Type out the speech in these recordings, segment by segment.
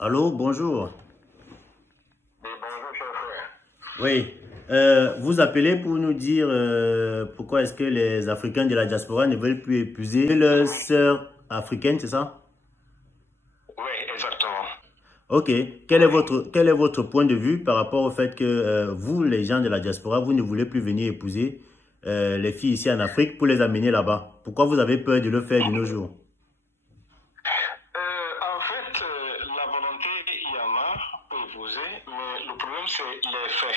Allô, bonjour. Oui, bonjour, cher frère. Oui, vous appelez pour nous dire pourquoi est-ce que les Africains de la diaspora ne veulent plus épouser leurs sœurs africaines, c'est ça? Oui, exactement. Ok, quel est votre point de vue par rapport au fait que vous, les gens de la diaspora, vous ne voulez plus venir épouser les filles ici en Afrique pour les amener là-bas? Pourquoi vous avez peur de le faire de nos jours? En fait, la volonté, il y en a pour épouser, mais le problème, c'est les faits.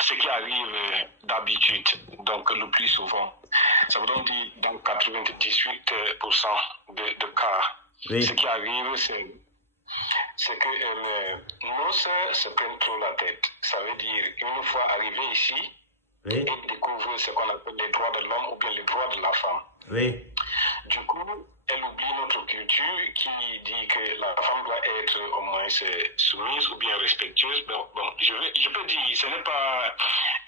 Ce qui arrive d'habitude, donc le plus souvent. Ça veut donc dire dans 98% de cas. Ce Oui, qui arrive, c'est que nos sœurs se prennent trop la tête. Ça veut dire, une fois arrivées ici, oui, et découvrent ce qu'on appelle les droits de l'homme ou bien les droits de la femme. oui, Du coup, elle oublie notre culture qui dit que la femme doit être au moins soumise ou bien respectueuse. Bon, je peux dire, ce n'est pas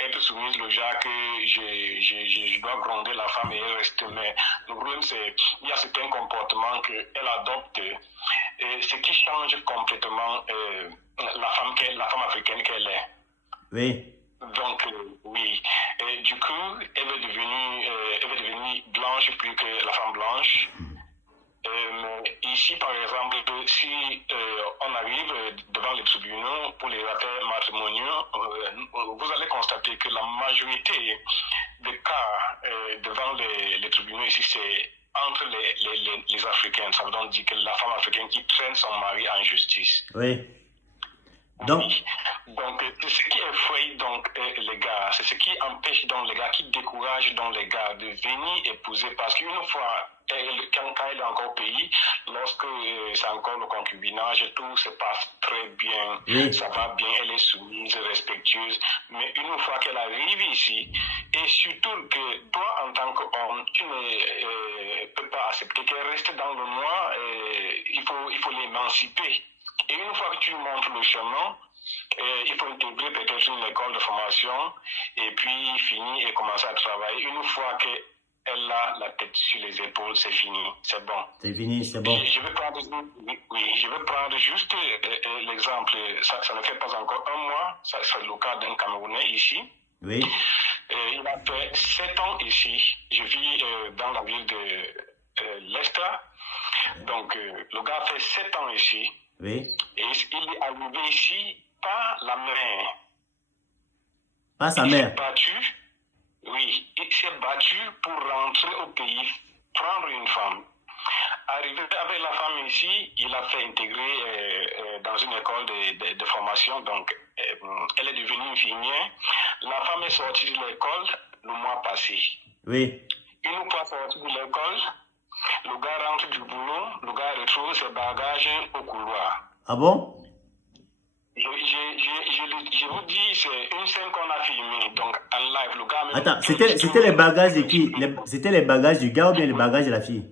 être soumise le genre que je dois gronder la femme et elle reste. Mais le problème, c'est qu'il y a certains comportements qu'elle adopte, ce qui change complètement la femme africaine qu'elle est. oui. Donc, oui. Et du coup, elle veut devenir blanche plus que la femme blanche. Mais ici, par exemple, si on arrive devant les tribunaux pour les affaires matrimoniaux, vous allez constater que la majorité des cas devant les tribunaux ici, c'est entre les Africains. Ça veut donc dire que la femme africaine qui traîne son mari en justice. Oui. Donc, Oui. Donc, c'est ce qui effraie donc les gars, c'est ce qui empêche donc les gars, qui décourage donc les gars de venir épouser, parce qu'une fois, quand elle est encore au pays, lorsque c'est encore le concubinage, tout se passe très bien, oui. ça va bien, elle est soumise, respectueuse, mais une fois qu'elle arrive ici, et surtout que toi, en tant qu'homme, tu ne peux pas accepter qu'elle reste dans le noir, il faut l'émanciper. Et une fois que tu montres le chemin, il faut intégrer peut-être une école de formation et puis finir et commencer à travailler. Une fois qu'elle a la tête sur les épaules, c'est fini, c'est bon. C'est fini, c'est bon. Je vais prendre, oui, je vais prendre juste l'exemple, ça ne fait pas encore un mois, ça c'est le cas d'un Camerounais ici. Oui, Il a fait 7 ans ici. Je vis dans la ville de Leicester. Donc, le gars a fait 7 ans ici. oui. Et il est arrivé ici par la mère. Pas sa Il s'est mère. battu, oui, il s'est battu pour rentrer au pays, prendre une femme. Arrivé avec la femme ici, il a fait intégrer dans une école de formation, donc elle est devenue infirmière. La femme est sortie de l'école le mois passé. Oui. Une fois sortie de l'école, le gars rentre du boulot, le gars retrouve ses bagages au couloir. Ah bon? Je vous dis, c'est une scène qu'on a filmée, donc en live, le gars même... Attends, c'était les bagages de qui? C'était les bagages du gars ou bien les bagages de la fille?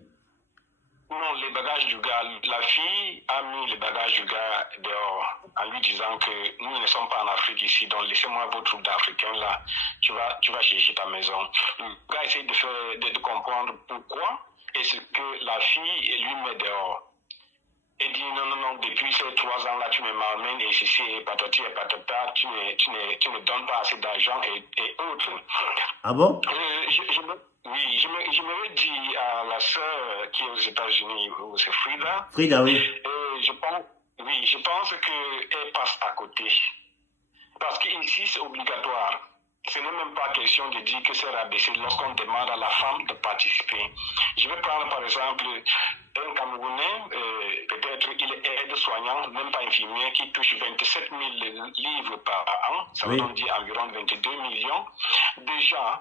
Non, les bagages du gars. La fille a mis les bagages du gars dehors en lui disant que nous ne sommes pas en Afrique ici, donc laissez-moi vos troupes d'Africains là, tu vas chercher ta maison. Le gars essaie de comprendre pourquoi et ce que la fille lui met dehors. Et dit non, depuis ces 3 ans-là, tu me m'amènes et ceci et patati et patata, tu ne donnes pas assez d'argent et autres. Ah bon? Oui, je me dis à la sœur qui est aux États-Unis, c'est Frida. Frida, oui. Je pense qu'elle passe à côté. Parce qu'ici, c'est obligatoire. Ce n'est même pas question de dire que c'est rabaissé lorsqu'on demande à la femme de participer. Je vais prendre par exemple un Camerounais, peut-être il est aide-soignant, même pas infirmier, qui touche 27 000 livres par an, ça veut donc dire environ 22 millions. Déjà,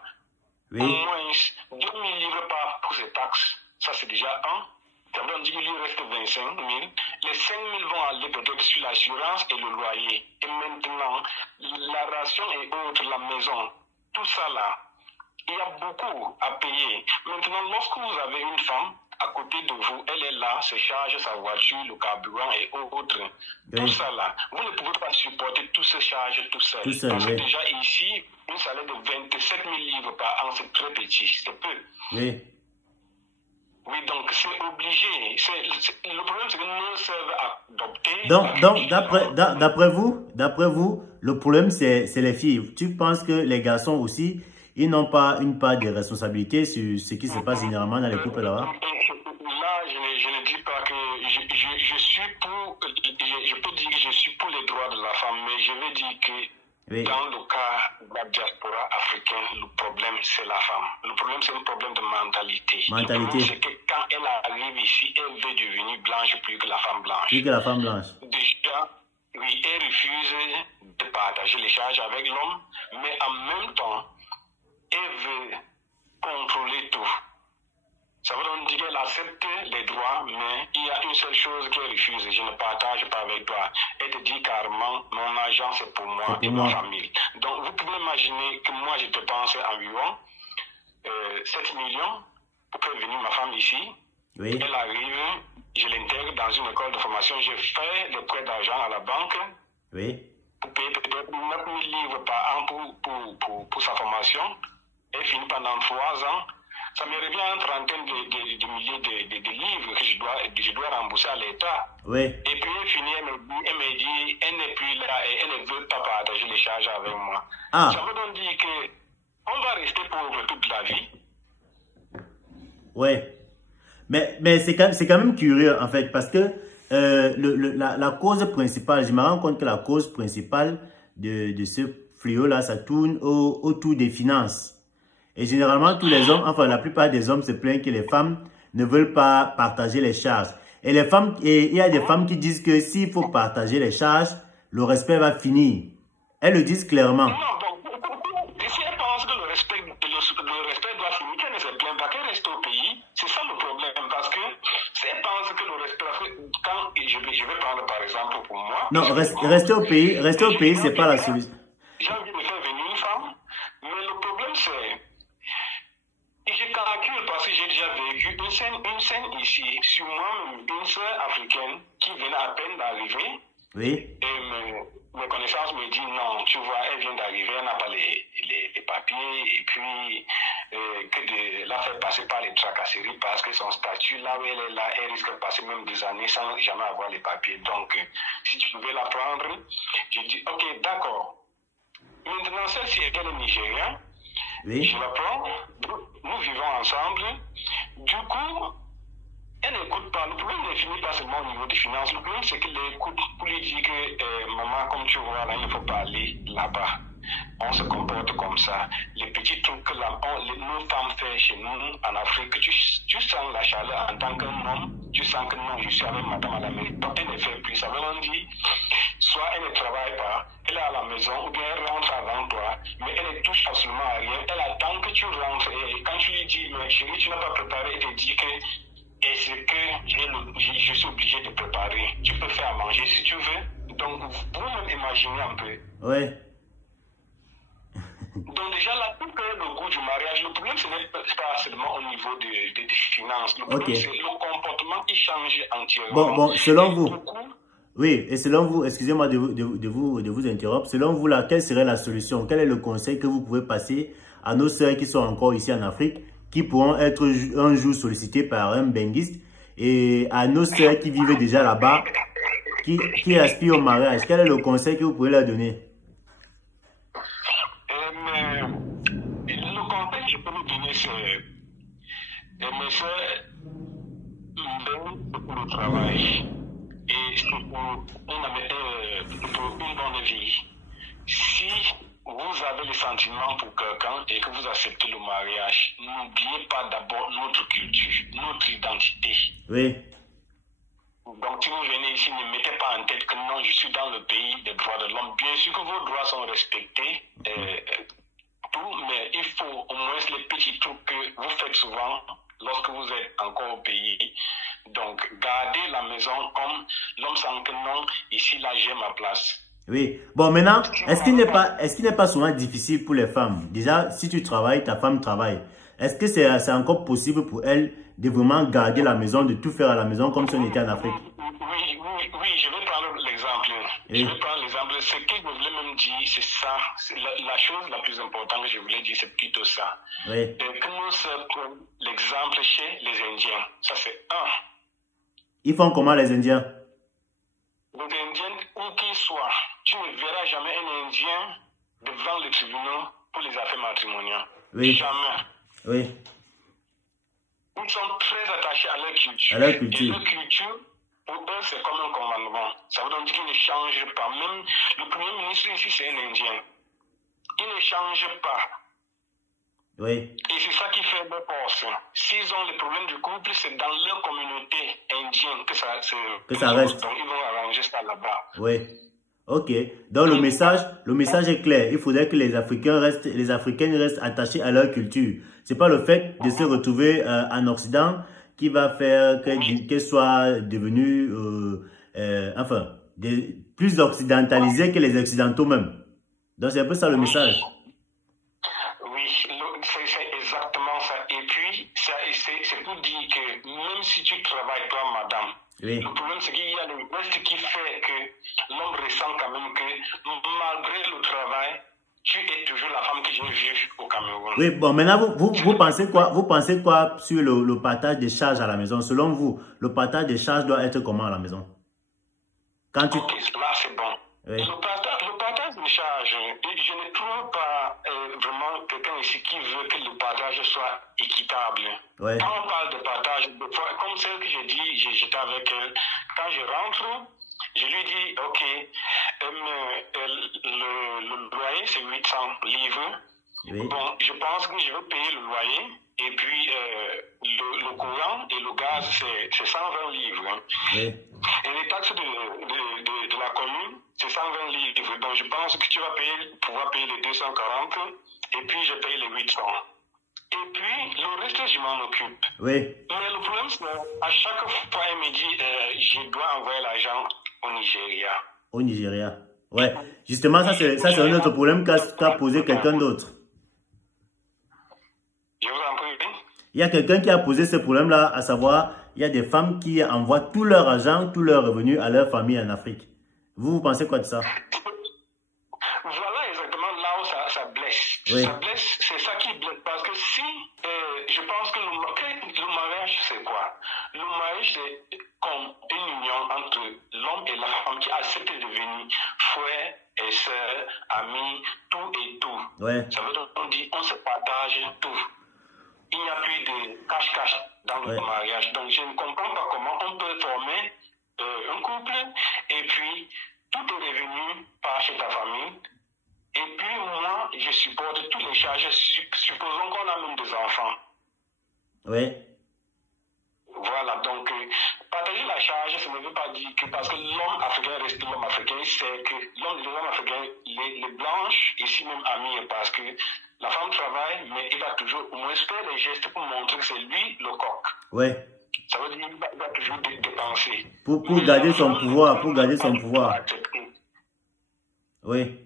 au moins 2 000 livres pour ses taxes, ça c'est déjà un. Ça veut dire qu'il lui reste 25 000. Les 5 000 vont aller peut-être sur l'assurance et le loyer. Et maintenant, la ration et autres, la maison, tout ça là, il y a beaucoup à payer. Maintenant, lorsque vous avez une femme à côté de vous, elle est là, se charge sa voiture, le carburant et autres. Tout ça là, vous ne pouvez pas supporter toutes ces charges tout seul. Parce que déjà ici, une salaire de 27 000 livres par an, c'est très petit, c'est peu. Oui. Oui, donc c'est obligé. Le problème, c'est que nos sœurs adoptées... Donc, d'après vous, le problème, c'est les filles. Tu penses que les garçons aussi, ils n'ont pas une part de responsabilité sur ce qui se passe généralement dans les couples là-bas? Là, je ne dis pas que je suis pour... Je peux dire que je suis pour les droits de la femme, mais je veux dire que Oui. dans le cas de la diaspora africaine, le problème, c'est la femme. Le problème, c'est un problème de mentalité. Le problème, c'est que quand elle arrive ici, elle veut devenir blanche plus que la femme blanche. Plus que la femme blanche. Déjà, oui, elle refuse de partager les charges avec l'homme, mais en même temps, elle veut contrôler tout. Ça veut donc dire qu'elle accepte les droits, mais il y a une seule chose qu'elle refuse. Je ne partage pas avec toi. Elle te dit carrément, mon argent c'est pour moi et ma famille. Donc vous pouvez imaginer que moi je dépense environ 7 millions pour prévenir ma femme ici. Oui. Elle arrive, je l'intègre dans une école de formation, je fais les prêts d'argent à la banque. Oui. Pour payer peut-être 9 000 livres par an pour sa formation. Elle finit pendant 3 ans. Ça me revient à une trentaine de milliers de livres que je dois rembourser à l'État. Oui. Et puis elle finit, elle me dit, elle n'est plus là et elle ne veut pas partager les charges avec moi. Ah. Ça veut donc dire qu'on va rester pauvre toute la vie. Ouais. Mais c'est quand même curieux en fait parce que la cause principale, je me rends compte que la cause principale de ce fléau-là, ça tourne autour des finances. Et généralement, tous les hommes, enfin la plupart des hommes se plaignent que les femmes ne veulent pas partager les charges. Et il y a des femmes qui disent que s'il faut partager les charges, le respect va finir. Elles le disent clairement. Non, donc, si elle pense que le respect doit finir, qu'elle ne se plaint pas, qu'elle reste au pays, c'est ça le problème. Parce que si elle pense que le respect, quand je vais prendre par exemple pour moi. Non, rester au pays, c'est pas la solution. J'ai envie de faire venir une femme, mais le problème c'est, je calcule parce que j'ai déjà vécu une scène ici, sur moi-même, une sœur africaine qui venait à peine d'arriver. Oui. Et mes connaissances me disent non, tu vois, elle vient d'arriver, elle n'a pas les papiers, et puis que de la faire passer par les tracasseries parce que son statut, là où elle est là, elle risque de passer même des années sans jamais avoir les papiers. Donc, si tu pouvais la prendre, je dis ok, d'accord. Maintenant, celle-ci, elle est nigérienne. Oui. Je la prends, nous vivons ensemble. Du coup, elle n'écoute pas. Le problème ne finit pas seulement au niveau des finances. Le problème, c'est qu'elle écoute pour lui dire que maman, comme tu vois, là, il ne faut pas aller là-bas. On se comporte comme ça. Les petits trucs que nos femmes font chez nous en Afrique, tu sens la chaleur en tant qu'un homme, tu sens que non, je suis avec madame à la maison. Donc elle ne fait plus. Ça veut dire, soit elle ne travaille pas, elle est à la maison, ou bien elle rentre avant toi, mais elle ne touche absolument à rien. Elle attend que tu rentres. Et quand tu lui dis, mais chérie, tu n'as pas préparé, elle te dit que est-ce que je suis obligé de préparer. Tu peux faire à manger si tu veux. Donc, vous-même imaginez un peu. Oui. Donc déjà, là, tout le goût du mariage, le problème, ce n'est pas seulement au niveau des finances. Le problème, c'est le comportement qui change entièrement. Bon, selon vous, oui, et selon vous, excusez-moi de vous interrompre, selon vous, là, quelle serait la solution? Quel est le conseil que vous pouvez passer à nos sœurs qui sont encore ici en Afrique, qui pourront être un jour sollicitées par un benguiste, et à nos sœurs qui vivent déjà là-bas, qui aspirent au mariage? Quel est le conseil que vous pouvez leur donner? Le conseil que je peux vous donner, c'est mes soeurs, pour le travail et pour une bonne vie. Si vous avez le sentiment pour quelqu'un et que vous acceptez le mariage, n'oubliez pas d'abord notre culture, notre identité. Oui. Donc, si vous venez ici, ne mettez pas en tête que non, je suis dans le pays des droits de l'homme. Bien sûr que vos droits sont respectés, mais il faut au moins les petits trucs que vous faites souvent lorsque vous êtes encore au pays. Donc, gardez la maison comme l'homme sent que non, ici, là, j'ai ma place. Oui. Bon, maintenant, est-ce qu'il n'est pas souvent difficile pour les femmes? Déjà, si tu travailles, ta femme travaille. Est-ce que c'est encore possible pour elle de vraiment garder la maison, de tout faire à la maison comme si on était en Afrique? Oui, je vais prendre l'exemple. Je vais prendre l'exemple. ce que je voulais même dire, c'est ça. La chose la plus importante que je voulais dire, c'est plutôt ça. Oui. Que nous prenons l'exemple chez les Indiens. Ça, c'est un. Ils font comment les Indiens? Les Indiens, où qu'ils soient, tu ne verras jamais un Indien devant le tribunal pour les affaires matrimoniales. Oui. Jamais. Oui. Ils sont très attachés à leur culture. À leur culture. Et leur culture, pour eux, c'est comme un commandement. Ça veut donc dire qu'ils ne changent pas. Même le premier ministre ici, c'est un Indien. Ils ne changent pas. Oui. Et c'est ça qui fait leur force. S'ils ont les problèmes du couple, c'est dans leur communauté indienne que ça reste. Donc ils vont arranger ça là-bas. Oui. Ok. Donc le message est clair. Il faudrait que les Africaines restent attachés à leur culture. C'est pas le fait de se retrouver en Occident qui va faire qu'elle soit devenue, plus occidentalisée que les Occidentaux même. Donc c'est un peu ça le message. Oui, c'est exactement ça. Et puis, c'est pour dire que même si tu travailles toi, madame, oui. Le problème c'est qu'il y a le reste qui fait que l'homme ressent quand même que malgré le travail, tu es toujours la femme que j'ai vue au Cameroun. Oui, bon, maintenant, vous pensez quoi? Vous pensez quoi sur le partage des charges à la maison? Selon vous, le partage des charges doit être comment à la maison? Quand tu... Ok, là c'est bon. Oui. Le partage des charges, je ne trouve pas vraiment quelqu'un ici qui veut que le partage soit équitable. Ouais. Quand on parle de partage, comme celle que j'ai dit, j'étais avec elle, quand je rentre, je lui dis, ok, le loyer c'est 800 livres. Oui. Bon, je pense que je veux payer le loyer et puis le courant et le gaz c'est 120 livres. Hein. Oui. Et les taxes de la commune, c'est 120 livres. Donc je pense que tu vas pouvoir payer les 240 et puis je paye les 800. Et puis le reste, je m'en occupe. Oui. Mais le problème, c'est qu'à chaque fois, elle me dit, je dois envoyer l'argent au Nigeria. Au Nigeria. Ouais. Justement, ça c'est un autre problème qu'a posé quelqu'un d'autre. Je vous en prie. Il y a quelqu'un qui a posé ce problème-là, à savoir, il y a des femmes qui envoient tout leur argent, tout leur revenu à leur famille en Afrique. Vous pensez quoi de ça? Voilà exactement là où ça blesse. Oui. Ça blesse, c'est ça qui blesse. Parce que si, je pense que le mariage, c'est quoi? Le mariage, c'est comme une union entre l'homme et la femme qui acceptent de devenir frères et sœurs, amis, tout et tout. Ouais. Ça veut donc dire on se partage tout. Il n'y a plus de cache-cache dans le mariage. Donc, je ne comprends pas comment on peut former un couple et puis tout est revenu par chez ta famille. Et puis, moi, je supporte toutes les charges. Supposons qu'on a même des enfants. Oui. Voilà, donc, partager la charge, ça ne veut pas dire que parce que l'homme africain reste l'homme africain, c'est que l'homme africain, les blanches, ici même amis, parce que la femme travaille, mais il va toujours au moins faire les gestes pour montrer que c'est lui le coq. Ouais. Ça veut dire qu'il va toujours dépenser. Pour garder son pouvoir, pour garder son pouvoir. Oui.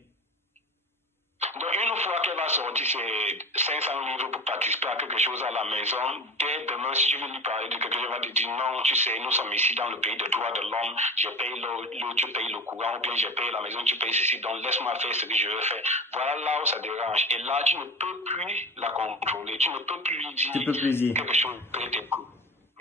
Donc, une fois qu'elle va sortir ses 500 livres pour participer à quelque chose à la maison, dès demain, si tu veux lui parler de quelque chose, elle va te dire non, tu sais, nous sommes ici dans le pays des droits de l'homme, je paye l'eau, tu payes le courant, ou bien je paye la maison, tu payes ceci, donc laisse-moi faire ce que je veux faire. Voilà là où ça dérange. Et là, tu ne peux plus la contrôler, tu ne peux plus lui dire quelque chose que t'écoute.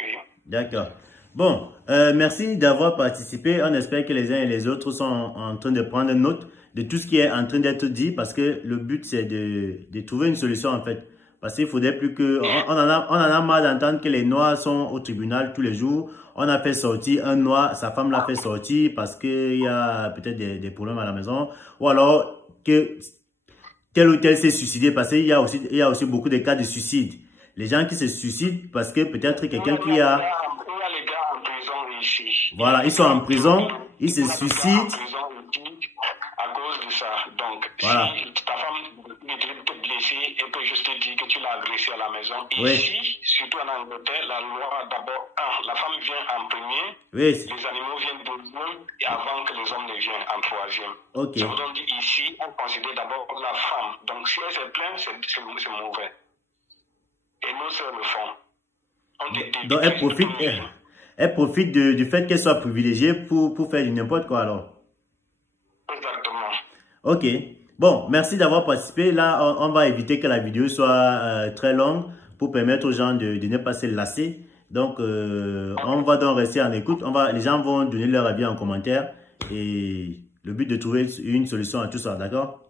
Oui. D'accord. Bon, merci d'avoir participé. On espère que les uns et les autres sont en train de prendre note de tout ce qui est en train d'être dit, parce que le but c'est de trouver une solution en fait. Parce qu'il faudrait plus que... On en a marre d'entendre que les Noirs sont au tribunal tous les jours. On a fait sortir un Noir, sa femme l'a fait sortir parce qu'il y a peut-être des problèmes à la maison. Ou alors que tel ou tel s'est suicidé, parce qu'il y a aussi beaucoup de cas de suicide. Les gens qui se suicident parce que peut-être quelqu'un qui a... Il y a les gars en prison ici. Voilà, ils sont en prison, ils se suicident. À cause de ça. Donc, voilà. Si ta femme est blessée et que je te dis que tu l'as agressée à la maison, oui. Ici, surtout en Angleterre, la loi d'abord, la femme vient en premier, oui. Les animaux viennent deuxième, avant que les hommes ne viennent en troisième. Okay. Ça veut donc dire ici, on considère d'abord la femme. Donc, si elle se plaint, c'est mauvais. Et nous, c'est le fond. Donc, elle profite du fait qu'elle soit privilégiée pour faire du n'importe quoi alors. Exactement. Ok. Bon, merci d'avoir participé. Là, on va éviter que la vidéo soit très longue pour permettre aux gens de ne pas se lasser. Donc, on va donc rester en écoute. Les gens vont donner leur avis en commentaire. Et le but de trouver une solution à tout ça, d'accord?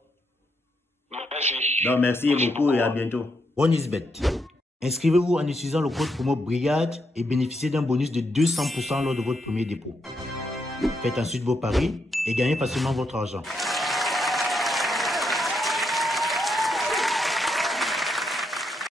Merci. Donc, merci beaucoup et à bientôt. OneXBet. Inscrivez-vous en utilisant le code promo BRIGADE et bénéficiez d'un bonus de 200% lors de votre premier dépôt. Faites ensuite vos paris et gagnez facilement votre argent.